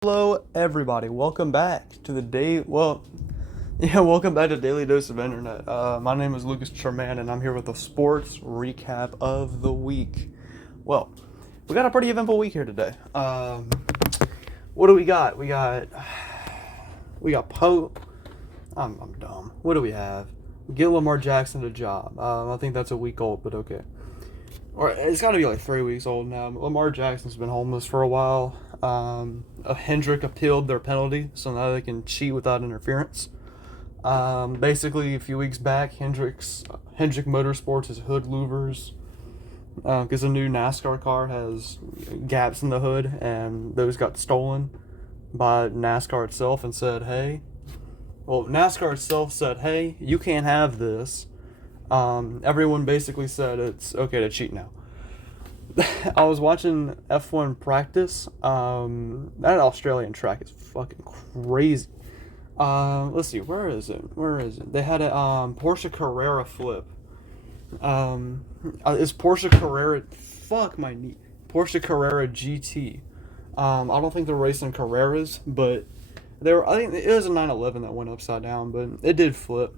Hello, everybody. Welcome back to the day. Welcome back to Daily Dose of Internet. My name is Lucas Sherman, and I'm here with the sports recap of the week. Well, we got a pretty eventful week here today. What do we got? We got Pope. I'm dumb. What do we have? Get Lamar Jackson a job. I think that's a week old, but okay. Or it's got to be like 3 weeks old now. Lamar Jackson's been homeless for a while. Hendrick appealed their penalty, so now they can cheat without interference. Basically, a few weeks back, Hendrick Motorsports is hood louvers because a new NASCAR car has gaps in the hood, and those got stolen by NASCAR itself and said, hey. Well, NASCAR itself said, hey, you can't have this. Everyone basically said it's okay to cheat now. I was watching F1 practice. That Australian track is fucking crazy. Let's see, where is it? They had a Porsche Carrera flip. Is Porsche Carrera? Fuck my knee. Porsche Carrera GT. I don't think they're racing Carreras, but I think it was a 911 that went upside down, but it did flip.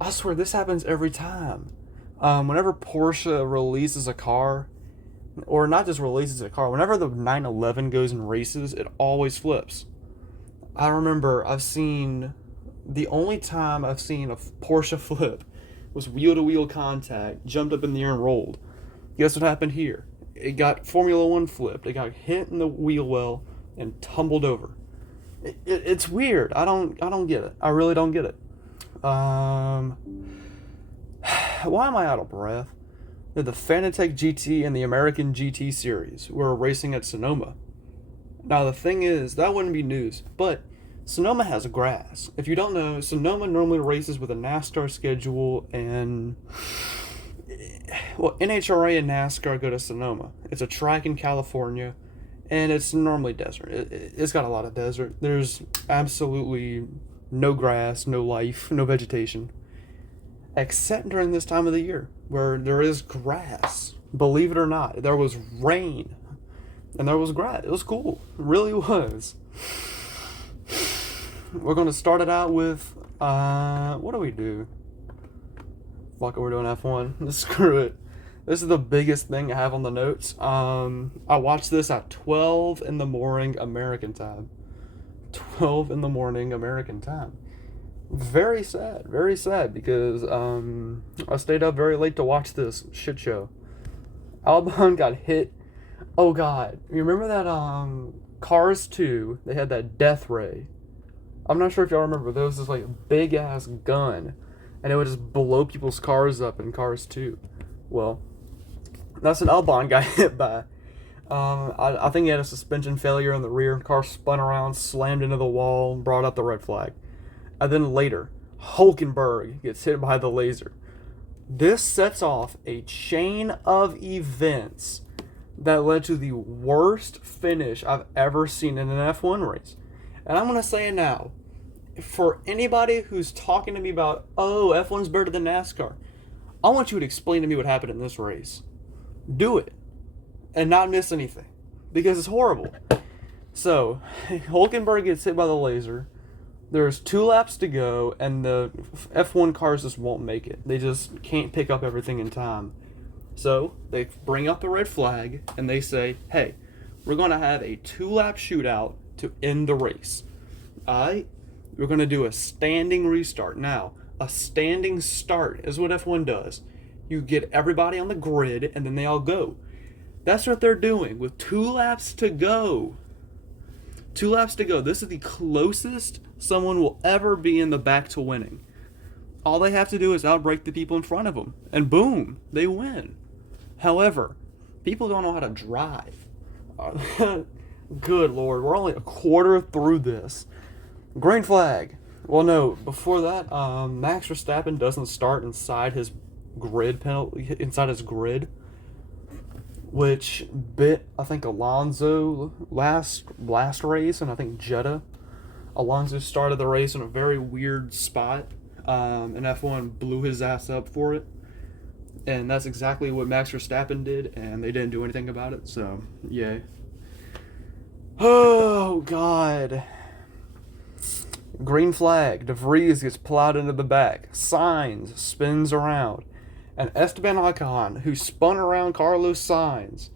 I swear this happens every time. Whenever Porsche releases a car, or not just releases a car, whenever the 911 goes and races, it always flips. I remember the only time I've seen a Porsche flip was wheel-to-wheel contact, jumped up in the air and rolled. Guess what happened here? It got Formula One flipped. It got hit in the wheel well and tumbled over. It's weird. I don't get it. I really don't get it. Why am I out of breath? The Fanatec GT and the American GT series were racing at Sonoma. Now the thing is, that wouldn't be news, but Sonoma has grass. If you don't know, Sonoma normally races with a NASCAR schedule, and NHRA and NASCAR go to Sonoma. It's a track in California, and it's normally desert. It's got a lot of desert. There's absolutely no grass, no life, no vegetation. Except during this time of the year, where there is grass. Believe it or not, there was rain, and there was grass. It was cool. It really was. We're going to start it out with, what do we do? Fuck it, we're doing F1. Screw it. This is the biggest thing I have on the notes. I watched this at 12 in the morning American time. 12 in the morning American time. Very sad because I stayed up very late to watch this shit show. Albon got hit. Oh god, you remember that Cars 2? They had that death ray. I'm not sure if y'all remember, but there was this like big ass gun, and it would just blow people's cars up in Cars 2. Well, that's what Albon got hit by. I think he had a suspension failure in the rear. Car spun around, slammed into the wall, brought up the red flag. And then later, Hulkenberg gets hit by the laser. This sets off a chain of events that led to the worst finish I've ever seen in an F1 race. And I'm going to say it now. For anybody who's talking to me about, oh, F1's better than NASCAR, I want you to explain to me what happened in this race. Do it. And not miss anything. Because it's horrible. So, Hulkenberg gets hit by the laser. There's 2 laps to go, and the F1 cars just won't make it. They just can't pick up everything in time. So, they bring up the red flag, and they say, hey, we're going to have a 2-lap shootout to end the race. Alright? We're going to do a standing restart. Now, a standing start is what F1 does. You get everybody on the grid, and then they all go. That's what they're doing with 2 laps to go. 2 laps to go. This is the closest someone will ever be in the back to winning. All they have to do is outbrake the people in front of them, and boom, they win. However, people don't know how to drive. Good Lord, we're only a quarter through this. Green flag. Well, no, before that, Max Verstappen doesn't start inside his grid which bit, I think, Alonso last race, and I think Jeddah. Alonso started the race in a very weird spot, and F1 blew his ass up for it. And that's exactly what Max Verstappen did, and they didn't do anything about it, so, yay. Oh, God. Green flag. DeVries gets plowed into the back. Sainz spins around. And Esteban Ocon, who spun around Carlos Sainz,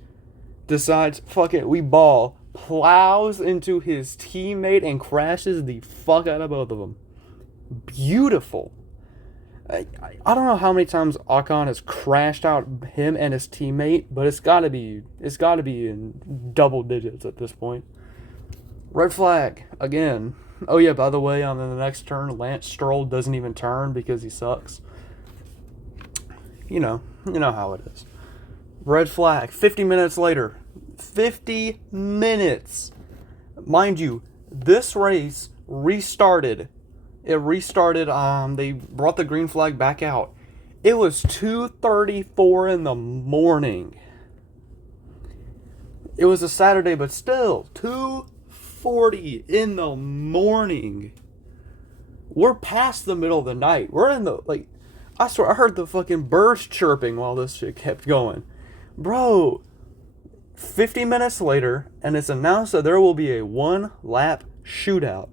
decides, fuck it, we ball. Plows into his teammate and crashes the fuck out of both of them. Beautiful. I don't know how many times Ocon has crashed out him and his teammate, but it's got to be in double digits at this point. Red flag again. Oh yeah, by the way, on the next turn, Lance Stroll doesn't even turn because he sucks. You know how it is. Red flag. 50 minutes later. 50 minutes. Mind you, this race restarted. It restarted. They brought the green flag back out. It was 2:34 in the morning. It was a Saturday, but still 2:40 in the morning. We're past the middle of the night. We're in the I swear I heard the fucking birds chirping while this shit kept going, bro. 50 minutes later, and it's announced that there will be a 1-lap shootout.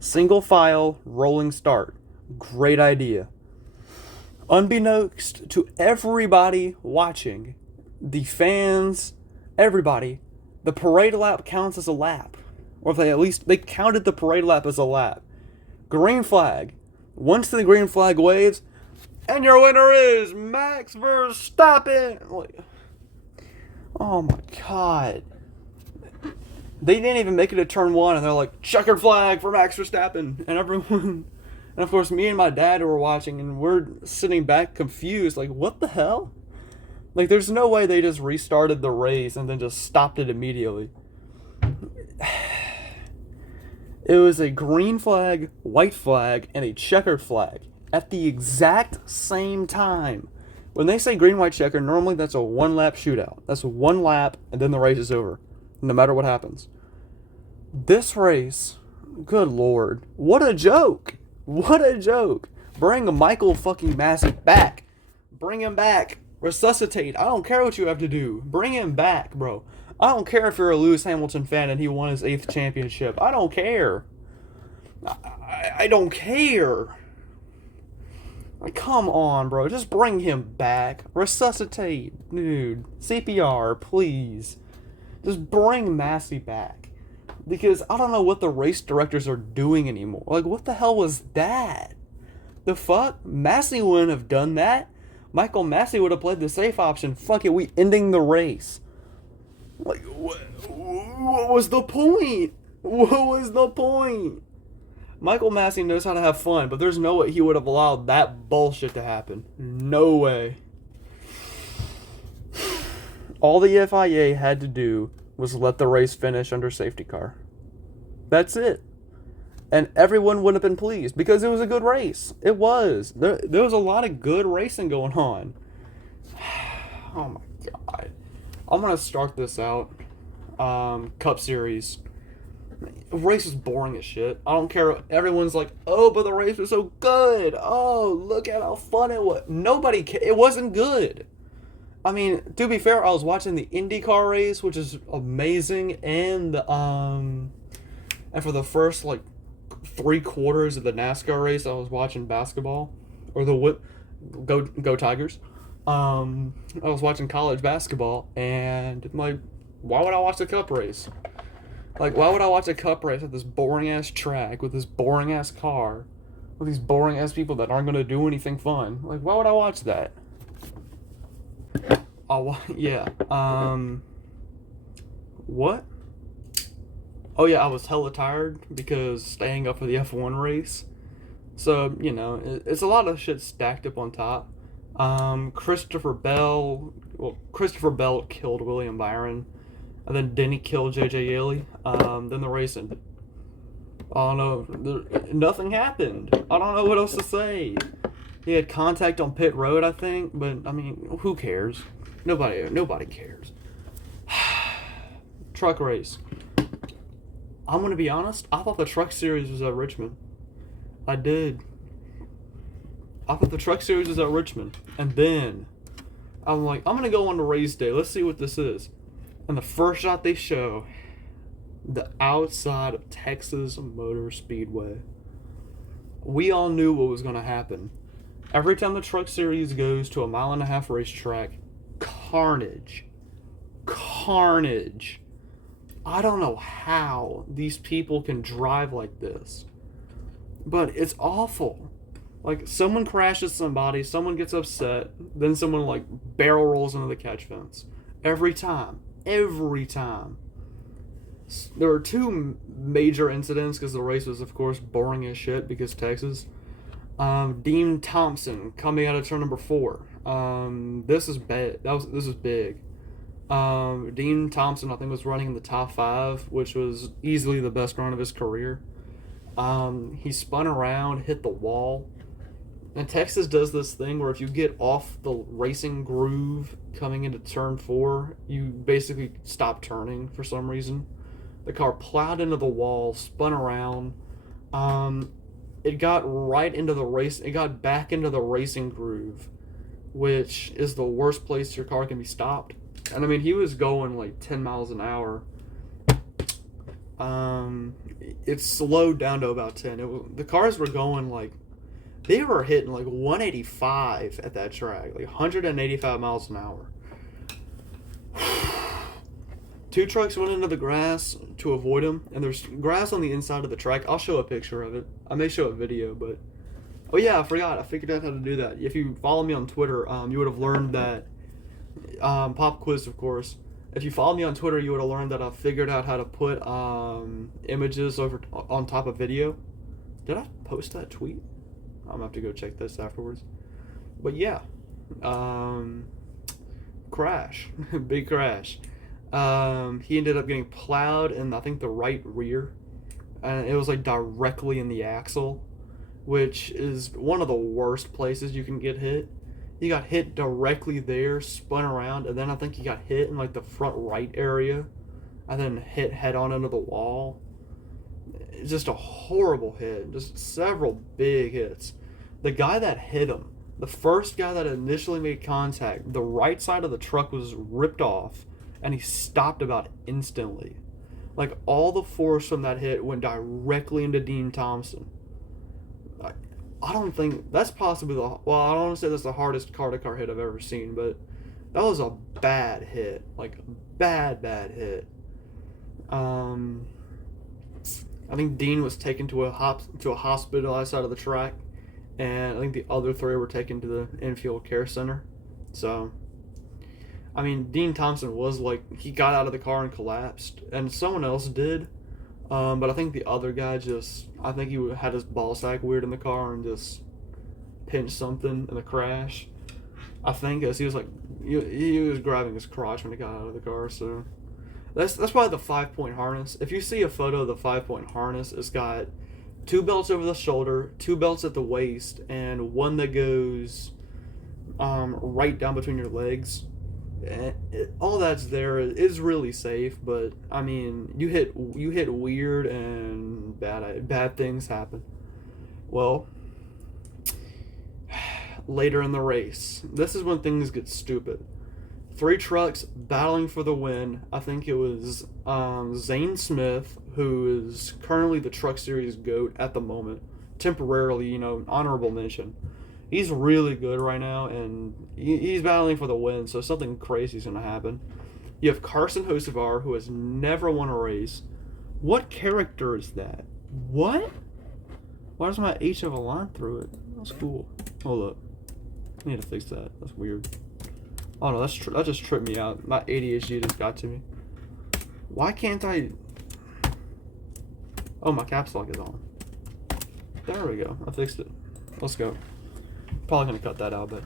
Single file, rolling start. Great idea. Unbeknownst to everybody watching, the fans, everybody, the parade lap counts as a lap. Or if they counted the parade lap as a lap. Green flag. Once the green flag waves, and your winner is Max Verstappen. Oh my God. They didn't even make it to turn 1, and they're like, checkered flag for Max Verstappen. And everyone, and of course, me and my dad were watching, and we're sitting back confused, like, what the hell? Like, there's no way they just restarted the race and then just stopped it immediately. It was a green flag, white flag, and a checkered flag at the exact same time. When they say green, white, checker, normally that's a 1-lap shootout. That's 1 lap, and then the race is over, no matter what happens. This race, good Lord, what a joke. What a joke. Bring Michael fucking Massey back. Bring him back. Resuscitate. I don't care what you have to do. Bring him back, bro. I don't care if you're a Lewis Hamilton fan and he won his 8th championship. I don't care. I don't care. Like, come on, bro. Just bring him back. Resuscitate. Dude. CPR, please. Just bring Massey back. Because I don't know what the race directors are doing anymore. Like, what the hell was that? The fuck? Massey wouldn't have done that. Michael Massey would have played the safe option. Fuck it, we ending the race. Like, what was the point? What was the point? Michael Massey knows how to have fun, but there's no way he would have allowed that bullshit to happen. No way. All the FIA had to do was let the race finish under safety car. That's it. And everyone would have been pleased because it was a good race. It was. There was a lot of good racing going on. Oh my God. I'm going to start this out. Cup Series. The race was boring as shit. I don't care. Everyone's like, oh, but the race was so good. Oh, look at how fun it was. Nobody cared. It wasn't good. I mean, to be fair, I was watching the Indycar race, which is amazing, and for the first 3/4 of the NASCAR race, I was watching basketball, or Go Tigers. I was watching college basketball, and why would I watch the Cup race? Why would I watch a Cup race at this boring ass track with this boring ass car, with these boring ass people that aren't gonna do anything fun? Why would I watch that? Yeah. What? Oh yeah, I was hella tired because staying up for the F1 race. So, it's a lot of shit stacked up on top. Christopher Bell killed William Byron. And then Denny killed J.J. Yeley. Then the race ended. I don't know. Nothing happened. I don't know what else to say. He had contact on pit road, I think. But, I mean, who cares? Nobody cares. Truck race. I'm going to be honest. I thought the Truck Series was at Richmond. I did. I thought the Truck Series was at Richmond. And then I'm like, I'm going to go on to race day. Let's see what this is. And the first shot they show, the outside of Texas Motor Speedway. We all knew what was going to happen. Every time the Truck Series goes to a 1.5-mile racetrack, carnage. Carnage. I don't know how these people can drive like this, but it's awful. Like, someone crashes somebody, someone gets upset, then someone, like, barrel rolls into the catch fence. Every time. Every time. There were two major incidents because the race was, of course, boring as shit because Texas. Dean Thompson coming out of turn number 4. This is bad. This is big. Dean Thompson, I think, was running in the top 5, which was easily the best run of his career. He spun around, hit the wall. And Texas does this thing where if you get off the racing groove coming into turn 4, you basically stop turning for some reason. The car plowed into the wall, spun around. It got right into the race. It got back into the racing groove, which is the worst place your car can be stopped. And I mean, he was going like 10 miles an hour. It slowed down to about 10. The cars were going like, they were hitting like 185 at that track, like 185 miles an hour. 2 trucks went into the grass to avoid him, and there's grass on the inside of the track. I'll show a picture of it. I may show a video, but... Oh yeah, I forgot. I figured out how to do that. If you follow me on Twitter, you would have learned that... pop quiz, of course. If you follow me on Twitter, you would have learned that I figured out how to put images over on top of video. Did I post that tweet? I'm gonna have to go check this afterwards. But yeah, crash, big crash. He ended up getting plowed in, I think, the right rear, and it was like directly in the axle, which is one of the worst places you can get hit. He got hit directly there, spun around, and then I think he got hit in like the front right area, and then hit head on into the wall. It's just a horrible hit, just several big hits. The guy that hit him, the first guy that initially made contact, the right side of the truck was ripped off, and he stopped about instantly. Like, all the force from that hit went directly into Dean Thompson. I don't think that's possibly I don't want to say that's the hardest car-to-car hit I've ever seen, but that was a bad hit, like bad hit. I think Dean was taken to a hospital outside of the track, and I think the other 3 were taken to the infield care center. So, I mean, Dean Thompson was like, he got out of the car and collapsed, and someone else did. But I think the other guy I think he had his ball sack weird in the car and just pinched something in the crash. I think, as he was like, he was grabbing his crotch when he got out of the car. So that's probably the 5-point harness. If you see a photo of the 5-point harness, it's got 2 belts over the shoulder, 2 belts at the waist, and one that goes right down between your legs. All that's there is really safe, but I mean, you hit weird and bad things happen. Well, later in the race, this is when things get stupid. 3 trucks battling for the win. I think it was Zane Smith, who is currently the Truck Series GOAT at the moment, temporarily, honorable mention. He's really good right now, and he's battling for the win, so something crazy is going to happen. You have Carson Hocevar, who has never won a race. What character is that? What? Why does my H have a line through it? That's cool. Hold up. I need to fix that. That's weird. Oh no, that just tripped me out. My ADHD just got to me. Why can't I... Oh, my caps lock is on. There we go. I fixed it. Let's go. Probably gonna cut that out, but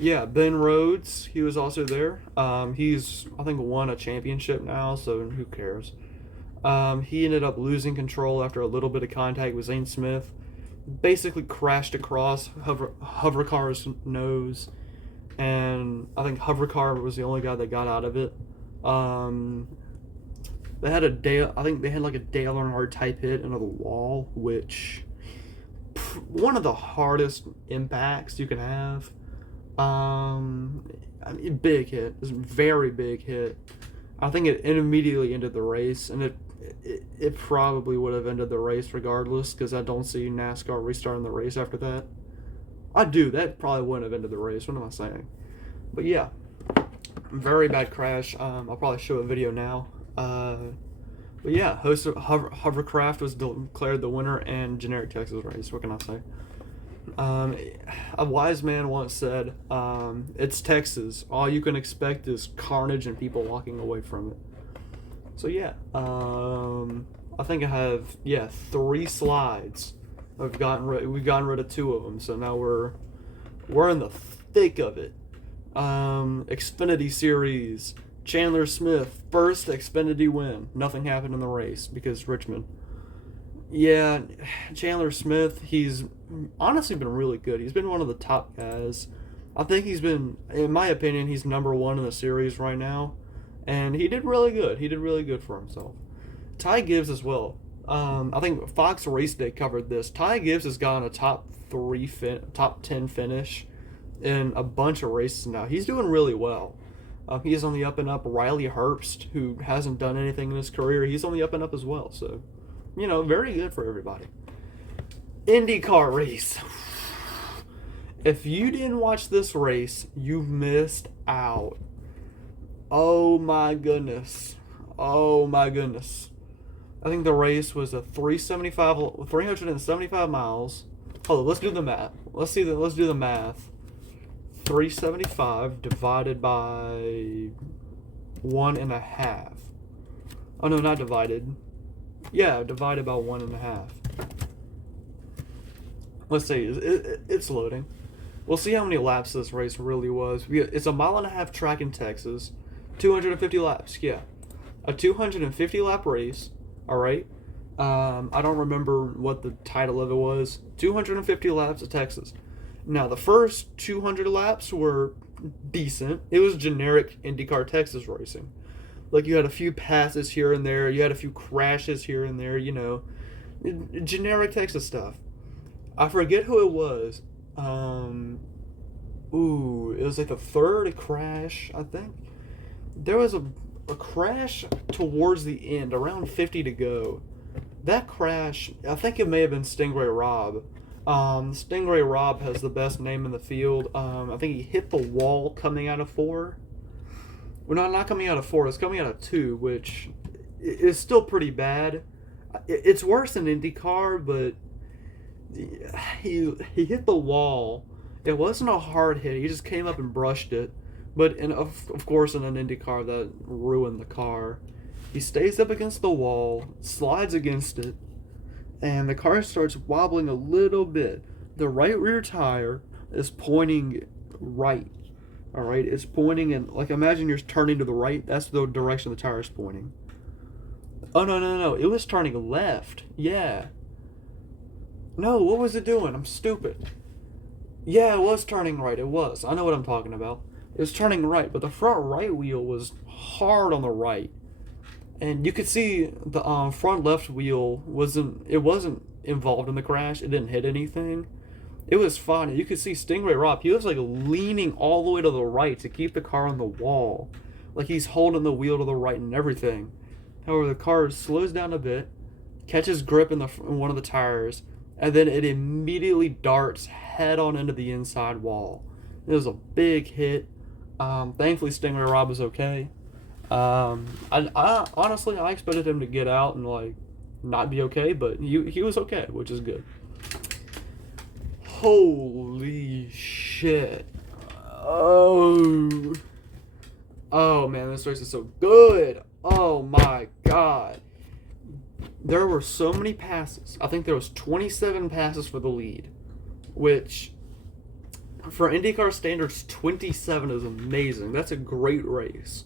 yeah, Ben Rhodes, he was also there. He's, I think, won a championship now, so who cares? He ended up losing control after a little bit of contact with Zane Smith. Basically crashed across Hovercar's nose, and I think Hovercar was the only guy that got out of it. They had like a Dale Earnhardt type hit into the wall, which... one of the hardest impacts you can have. I mean, big hit. It's a very big hit. I think it immediately ended the race, and it probably would have ended the race regardless, because I don't see NASCAR restarting the race after that. I do. That probably wouldn't have ended the race. What am I saying? But yeah, very bad crash. I'll probably show a video now. But yeah, host of Hovercraft was declared the winner and generic Texas race. What can I say? A wise man once said, "It's Texas. All you can expect is carnage and people walking away from it." So yeah, I think I have 3 slides. We've gotten rid of 2 of them, so now we're in the thick of it. Xfinity Series. Chandler Smith, first Xfinity win. Nothing happened in the race because Richmond. Yeah, Chandler Smith, he's honestly been really good. He's been one of the top guys. I think he's been, in my opinion, he's number 1 in the series right now. And he did really good. He did really good for himself. Ty Gibbs as well. I think Fox Race Day covered this. Ty Gibbs has gotten a top 10 finish in a bunch of races now. He's doing really well. He is on the up and up. Riley Herbst, who hasn't done anything in his career, he's on the up and up as well. So, very good for everybody. Indycar race. If you didn't watch this race, you missed out. Oh my goodness. Oh my goodness. I think the race was a 375 miles. Hold on, let's do the math. Let's do the math. 375 divided by 1.5. Oh no, not divided. Yeah, divided by 1.5. Let's see. It's loading. We'll see how many laps this race really was. It's a 1.5 mile track in Texas. 250 laps. Yeah, a 250 lap race. All right. I don't remember what the title of it was. 250 laps of Texas. Now, the first 200 laps were decent. It was generic IndyCar Texas racing. Like, you had a few passes here and there. You had a few crashes here and there, generic Texas stuff. I forget who it was. It was like the third crash, I think. There was a crash towards the end, around 50 to go. That crash, I think it may have been Stingray Robb. Stingray Robb has the best name in the field. I think he hit the wall coming out of 4. Well, not coming out of 4. It's coming out of 2, which is still pretty bad. It's worse than IndyCar, but he hit the wall. It wasn't a hard hit. He just came up and brushed it. But of course, in an IndyCar, that ruined the car. He stays up against the wall, slides against it, and the car starts wobbling a little bit. The right rear tire is pointing right. All right, it's pointing in, like, imagine you're turning to the right. That's the direction the tire is pointing. Oh, no. It was turning left. Yeah. No, what was it doing? I'm stupid. Yeah, it was turning right. It was. I know what I'm talking about. It was turning right, but the front right wheel was hard on the right. And you could see the front left wheel wasn't involved in the crash. It didn't hit anything. It was fine. You could see Stingray Robb. He was like leaning all the way to the right to keep the car on the wall. Like he's holding the wheel to the right and everything. However, the car slows down a bit, catches grip in one of the tires, and then it immediately darts head on into the inside wall. It was a big hit. Thankfully, Stingray Robb was okay. I honestly, I expected him to get out and like not be okay, but he was okay, which is good. Holy shit! Oh man, this race is so good. Oh my god, there were so many passes. I think there was 27 passes for the lead, which for IndyCar standards, 27 is amazing. That's a great race.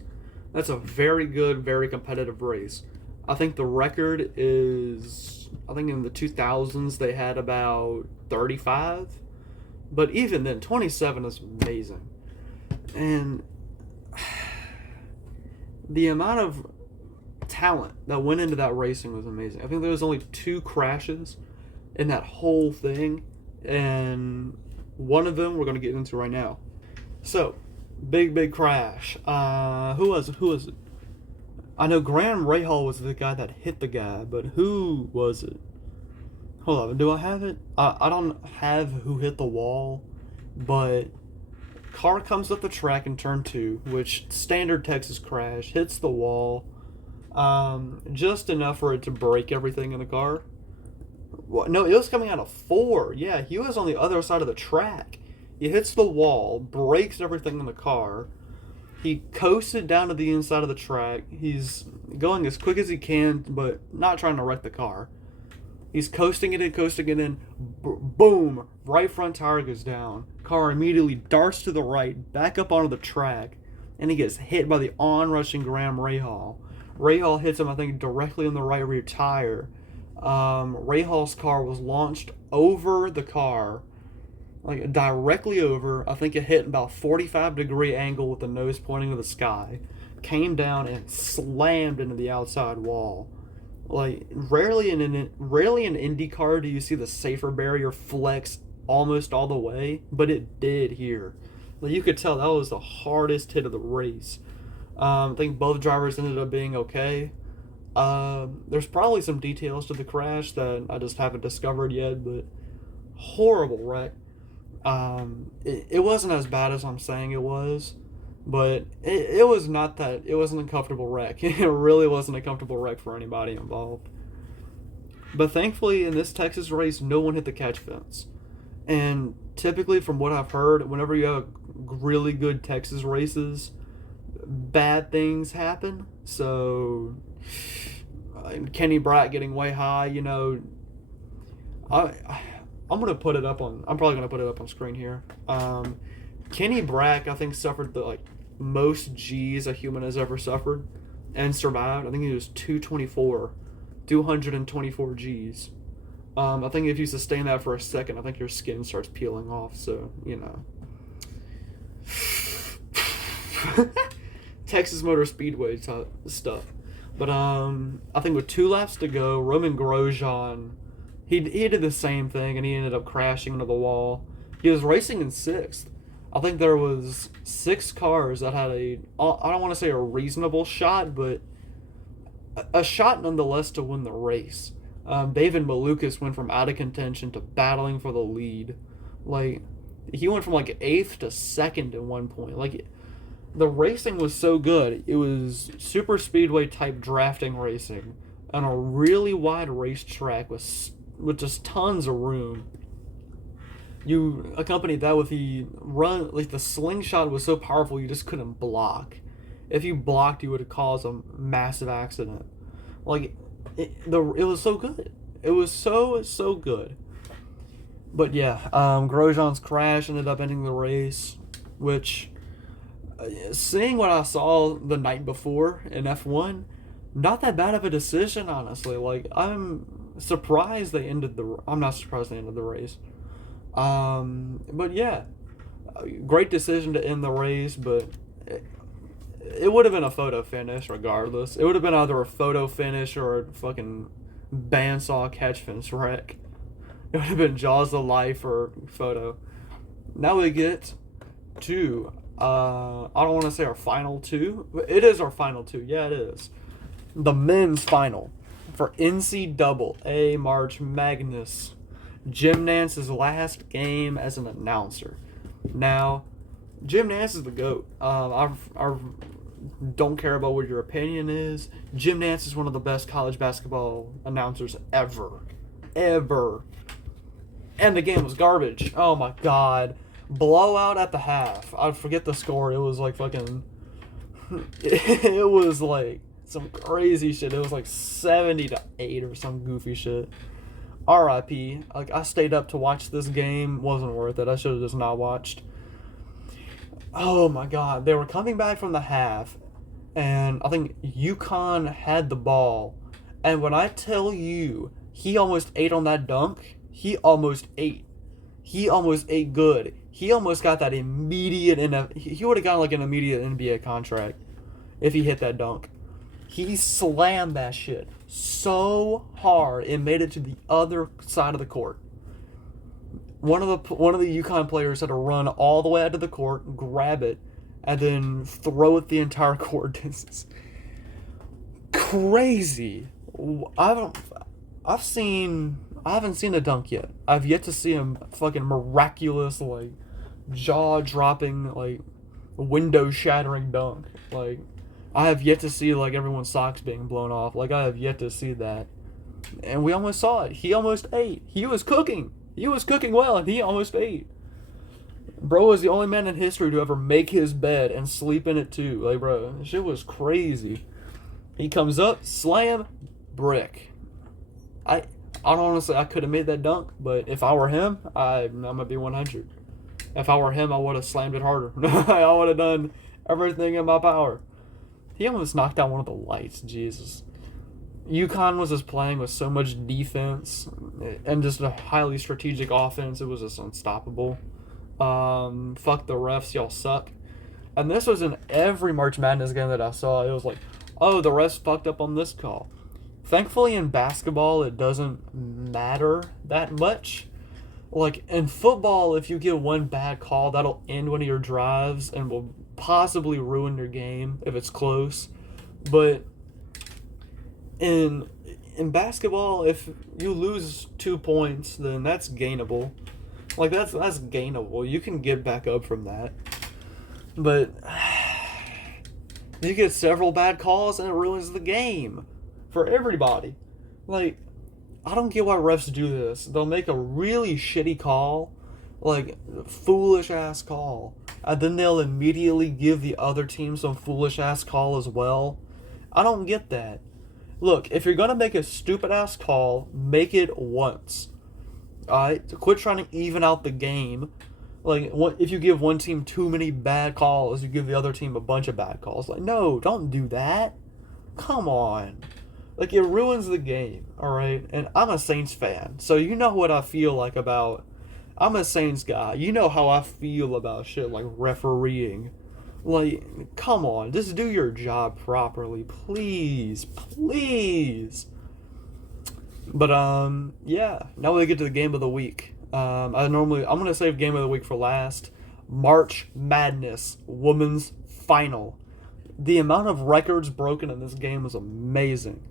That's a very good, very competitive race. I think the record is, I think in the 2000s they had about 35. But even then, 27 is amazing. And the amount of talent that went into that racing was amazing. I think there was only 2 crashes in that whole thing. And one of them we're going to get into right now. So, big crash. Who was it? I know Graham Rahal was the guy that hit the guy, but who was it? Hold on, do I have it? I don't have who hit the wall, but car comes up the track in turn 2, which standard Texas crash, hits the wall, just enough for it to break everything in the car. No, it was coming out of 4. Yeah, he was on the other side of the track. He hits the wall, breaks everything in the car. He coasted down to the inside of the track. He's going as quick as he can, but not trying to wreck the car. He's coasting it in. Boom! Right front tire goes down. Car immediately darts to the right, back up onto the track, and he gets hit by the onrushing Graham Rahal. Rahal hits him, I think, directly on the right rear tire. Rahal's car was launched over the car, like directly over. I think it hit about 45-degree angle with the nose pointing to the sky. Came down and slammed into the outside wall. Like, rarely in IndyCar do you see the safer barrier flex almost all the way, but it did here. Like, you could tell that was the hardest hit of the race. I think both drivers ended up being okay. There's probably some details to the crash that I just haven't discovered yet, but horrible wreck. It wasn't as bad as I'm saying it was, but it was not that. It wasn't a comfortable wreck. It really wasn't a comfortable wreck for anybody involved. But thankfully, in this Texas race, no one hit the catch fence. And typically, from what I've heard, whenever you have really good Texas races, bad things happen. So, Kenny Brack getting way high, I'm gonna put it up on. I'm probably gonna put it up on screen here. Kenny Brack, I think, suffered the most G's a human has ever suffered, and survived. I think he was 224 G's. I think if you sustain that for a second, I think your skin starts peeling off. So Texas Motor Speedway type stuff. But I think with 2 laps to go, Roman Grosjean, he did the same thing, and he ended up crashing into the wall. He was racing in 6th. I think there was 6 cars that had I don't want to say a reasonable shot, but a shot nonetheless to win the race. David Malukas went from out of contention to battling for the lead. Like, he went from 8th to 2nd at one point. Like, the racing was so good. It was super speedway type drafting racing on a really wide racetrack with just tons of room. You accompanied that with the run, the slingshot was so powerful you just couldn't block. If you blocked, you would have caused a massive accident. It was so good. It was so good. But yeah, Grosjean's crash ended up ending the race, which, seeing what I saw the night before in F1, not that bad of a decision, honestly. I'm not surprised they ended the race. But yeah, great decision to end the race, but it would have been a photo finish regardless. It would have been either a photo finish or a fucking bandsaw catch fence wreck. It would have been Jaws of Life or photo. Now we get to, I don't want to say our final 2, but it is our final 2. Yeah, it is. The men's final for NCAA March Madness. Jim Nance's last game as an announcer. Now, Jim Nance is the GOAT. I don't care about what your opinion is. Jim Nance is one of the best college basketball announcers ever. And the game was garbage. Oh my god. Blowout at the half. I forget the score. It was it was some crazy shit. It was 70-8 or some goofy shit. RIP. I stayed up to watch this game. Wasn't worth it. I should have just not watched. Oh my god. They were coming back from the half, and I think UConn had the ball. And when I tell you, he almost ate on that dunk, he almost ate. He almost ate good. He almost got that immediate, he would have gotten an immediate NBA contract if he hit that dunk. He slammed that shit so hard it made it to the other side of the court. One of the UConn players had to run all the way out to the court, grab it, and then throw it the entire court distance. crazy. I haven't, I haven't seen a dunk yet. I've yet to see a fucking miraculous, like, jaw-dropping, like, window-shattering dunk. Like, I have yet to see, like, everyone's socks being blown off. Like, I have yet to see that. And we almost saw it. He almost ate. He was cooking. He was cooking well, and he almost ate. Bro was the only man in history to ever make his bed and sleep in it, too. Like, bro, shit was crazy. He comes up, slam, brick. I honestly, I could have made that dunk, but if I were him, I'm gonna be 100. If I were him, I would have slammed it harder. I would have done everything in my power. He almost knocked down one of the lights. Jesus. UConn was just playing with so much defense and just a highly strategic offense. It was just unstoppable. Fuck the refs, y'all suck. And this was in every March Madness game that I saw. It was like, oh, the refs fucked up on this call. Thankfully, in basketball, it doesn't matter that much. Like, in football, if you get one bad call, that'll end one of your drives and will possibly ruin your game if it's close. But in basketball, if you lose 2 points, then that's gainable. Like, that's gainable. You can get back up from that. But you get several bad calls and it ruins the game for everybody. Like, I don't get why refs do this. They'll make a really shitty call, like, foolish ass call, and then they'll immediately give the other team some foolish ass call as well. I don't get that. Look, if you're gonna make a stupid ass call, make it once. Alright? Quit trying to even out the game. Like, if you give one team too many bad calls, you give the other team a bunch of bad calls. Like, no, don't do that. Come on. Like, it ruins the game, alright? And I'm a Saints fan, so you know what I feel like about... I'm a Saints guy. You know how I feel about shit like refereeing. Like, come on, just do your job properly, please, please. But, yeah, now we get to the game of the week. I'm going to save game of the week for last. March Madness Women's Final. The amount of records broken in this game was amazing.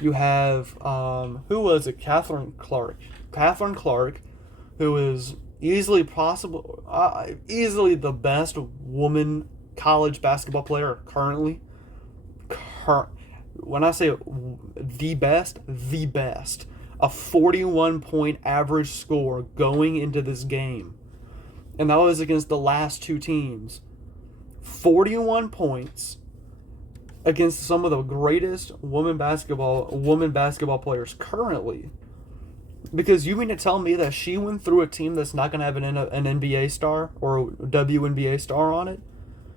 You have, who was it? Catherine Clark. Catherine Clark, who is easily the best woman college basketball player currently. When I say the best. A 41-point average score going into this game. And that was against the last two teams. 41 points against some of the greatest women basketball players currently. Because you mean to tell me that she went through a team that's not going to have an NBA star or a WNBA star on it?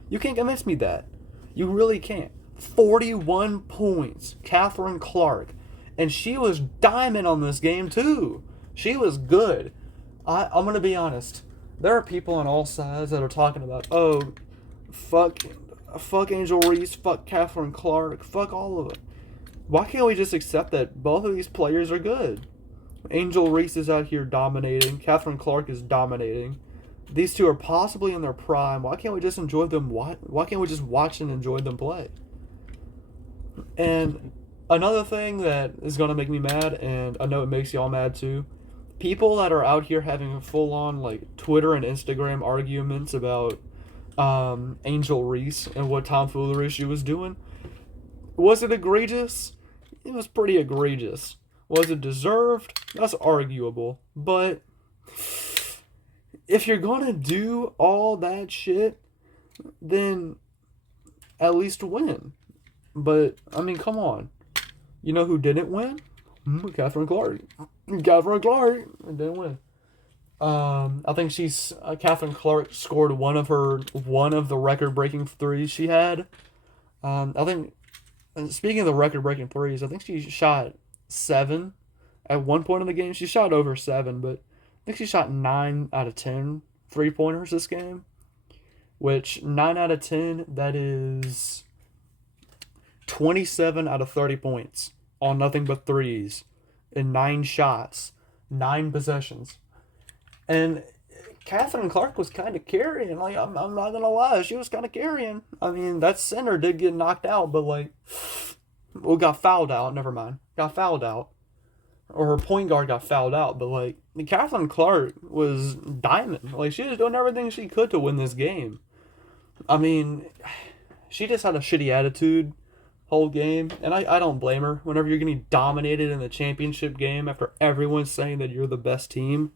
You can't convince me that. You really can't. 41 points. Catherine Clark. And she was diamond on this game, too. She was good. I'm going to be honest. There are people on all sides that are talking about, oh, fuck Angel Reese, fuck Catherine Clark, fuck all of it. Why can't we just accept that both of these players are good? Angel Reese is out here dominating. Catherine Clark is dominating. These two are possibly in their prime. Why can't we just enjoy them? Why can't we just watch and enjoy them play? And another thing that is going to make me mad, and I know it makes y'all mad too, people that are out here having full-on like Twitter and Instagram arguments about Angel Reese and what tomfoolery she was doing. Was it egregious? It was pretty egregious. Was it deserved? That's arguable. But if you're gonna do all that shit, then at least win. But, I mean, come on. You know who didn't win? Catherine Clark. Catherine Clark didn't win. I think Catherine Clark scored one of the record-breaking threes she had. I think, speaking of the record-breaking threes, I think she shot 7 at one point in the game. She shot over 7, but I think she shot 9 out of 10 three-pointers this game. Which, 9 out of 10, that is 27 out of 30 points on nothing but threes in 9 shots, 9 possessions. And Catherine Clark was kind of carrying. Like, I'm not going to lie. She was kind of carrying. I mean, that center did get knocked out, but, like, Well, got fouled out. Never mind. Got fouled out. Or her point guard got fouled out. But, like, Catherine Clark was diamond. Like, she was doing everything she could to win this game. I mean, she just had a shitty attitude whole game. And I don't blame her. Whenever you're getting dominated in the championship game after everyone's saying that you're the best team.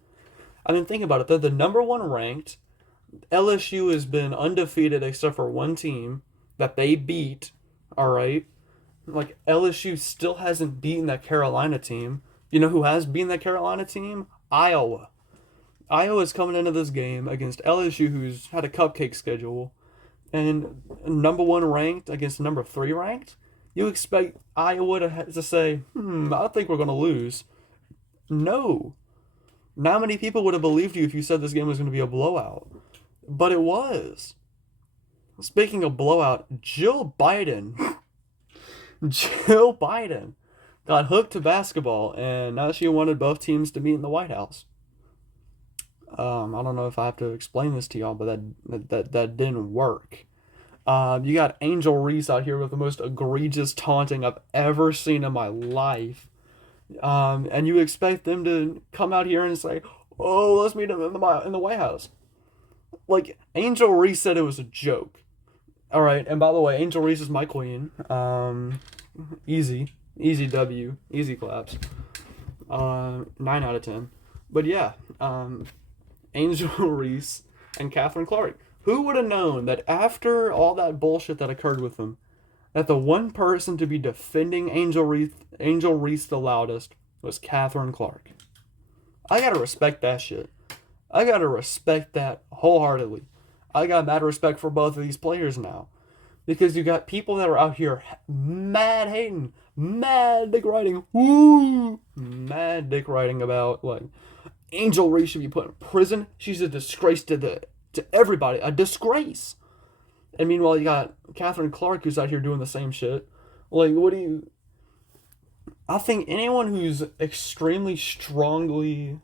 I mean, think about it. They're the number one ranked. LSU has been undefeated except for one team that they beat. All right. Like, LSU still hasn't beaten that Carolina team. You know who has beaten that Carolina team? Iowa. Iowa's coming into this game against LSU, who's had a cupcake schedule, and number one ranked against number three ranked. You expect Iowa to say, I think we're going to lose. No. Not many people would have believed you if you said this game was going to be a blowout. But it was. Speaking of blowout, Jill Biden got hooked to basketball, and now she wanted both teams to meet in the White House. I don't know if I have to explain this to y'all, but that didn't work. You got Angel Reese out here with the most egregious taunting I've ever seen in my life. And you expect them to come out here and say, "Oh, let's meet in the White House." Like, Angel Reese said it was a joke. All right, and by the way, Angel Reese is my queen. Easy W, easy claps. 9 out of 10. But yeah, Angel Reese and Catherine Clark. Who would have known that after all that bullshit that occurred with them, that the one person to be defending Angel Reese the loudest was Catherine Clark? I gotta respect that shit. I gotta respect that wholeheartedly. I got mad respect for both of these players now. Because you got people that are out here mad hating, mad dick riding, mad dick riding about, like, Angel Reese should be put in prison. She's a disgrace to everybody. A disgrace. And meanwhile, you got Catherine Clark who's out here doing the same shit. Like, what do you... I think anyone who's extremely strongly...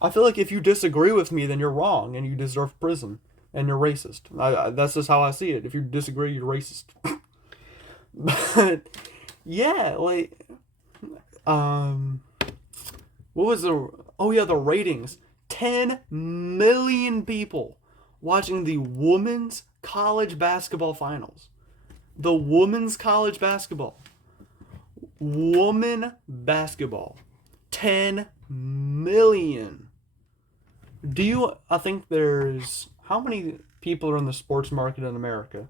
I feel like if you disagree with me, then you're wrong and you deserve prison. And you're racist. That's just how I see it. If you disagree, you're racist. But, yeah, like... What was the... Oh, yeah, the ratings. 10 million people watching the women's college basketball finals. The women's college basketball. Woman basketball. 10 million. I think there's... How many people are in the sports market in America?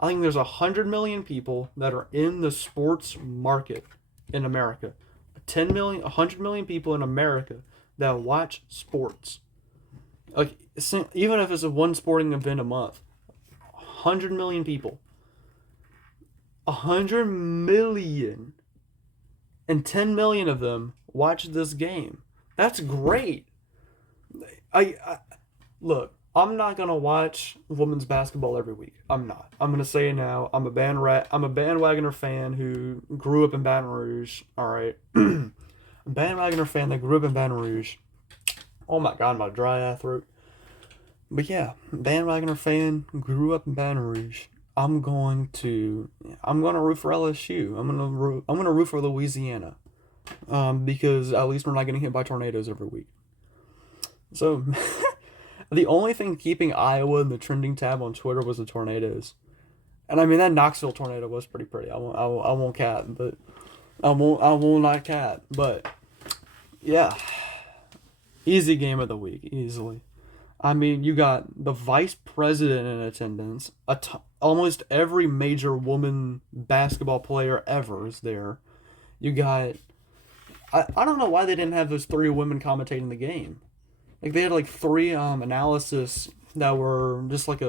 I think there's 100 million people that are in the sports market in America. 100 million people in America that watch sports. Like, even if it's one sporting event a month, 100 million people. 100 million. And 10 million of them watch this game. That's great. Look, I'm not gonna watch women's basketball every week. I'm not. I'm gonna say it now. I'm a bandwagoner fan who grew up in Baton Rouge. All right, bandwagoner fan that grew up in Baton Rouge. Oh my God, my dry ass throat. But yeah, bandwagoner fan grew up in Baton Rouge. I'm gonna root for LSU. I'm gonna root for Louisiana, because at least we're not getting hit by tornadoes every week. So. The only thing keeping Iowa in the trending tab on Twitter was the tornadoes, and I mean that Knoxville tornado was pretty. I won't cat, but I will not cat. But yeah, easy game of the week, easily. I mean, you got the vice president in attendance. Almost every major woman basketball player ever is there. You got. I don't know why they didn't have those 3 women commentating the game. Like, they had, like, 3 analysis that were just like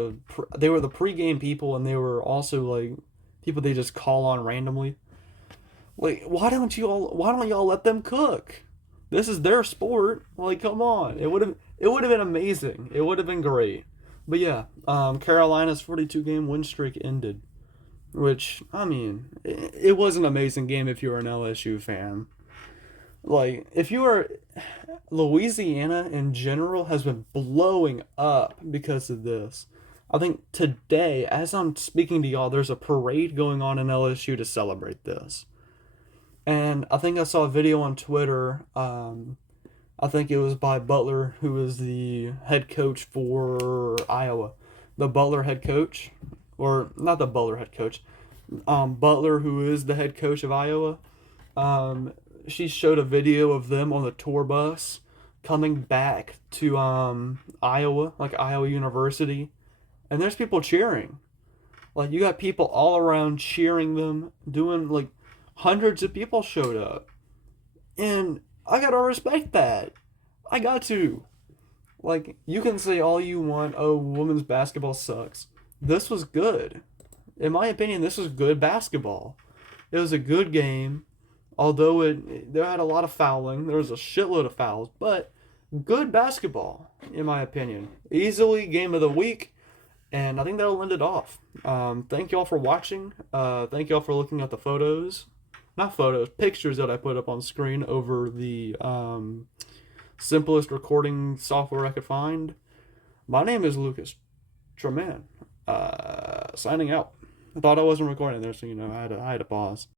they were the pregame people, and they were also, like, people they just call on randomly. Like, why don't y'all let them cook? This is their sport. Like, come on. It would have been amazing. It would have been great. But yeah, Carolina's 42-game win streak ended. Which, I mean, it was an amazing game if you were an LSU fan. Like, if you were... Louisiana in general has been blowing up because of this. I think today, as I'm speaking to y'all, there's a parade going on in LSU to celebrate this. And I think I saw a video on Twitter. I think it was by Butler, who is the head coach for Iowa. The Butler head coach, or not the Butler head coach, Butler, who is the head coach of Iowa. Um, she showed a video of them on the tour bus coming back to Iowa, like Iowa University, and there's people cheering. Like you got people all around cheering them, doing like hundreds of people showed up, and I gotta respect that. I got to. Like you can say all you want. Oh, women's basketball sucks. This was good. In my opinion, this was good basketball. It was a good game. Although there had a lot of fouling, there was a shitload of fouls, but good basketball, in my opinion. Easily game of the week, and I think that'll end it off. Thank y'all for watching. Thank y'all for looking at the photos. Not photos, pictures that I put up on screen over the simplest recording software I could find. My name is Lucas Treman. Signing out. I thought I wasn't recording there, so I had to pause.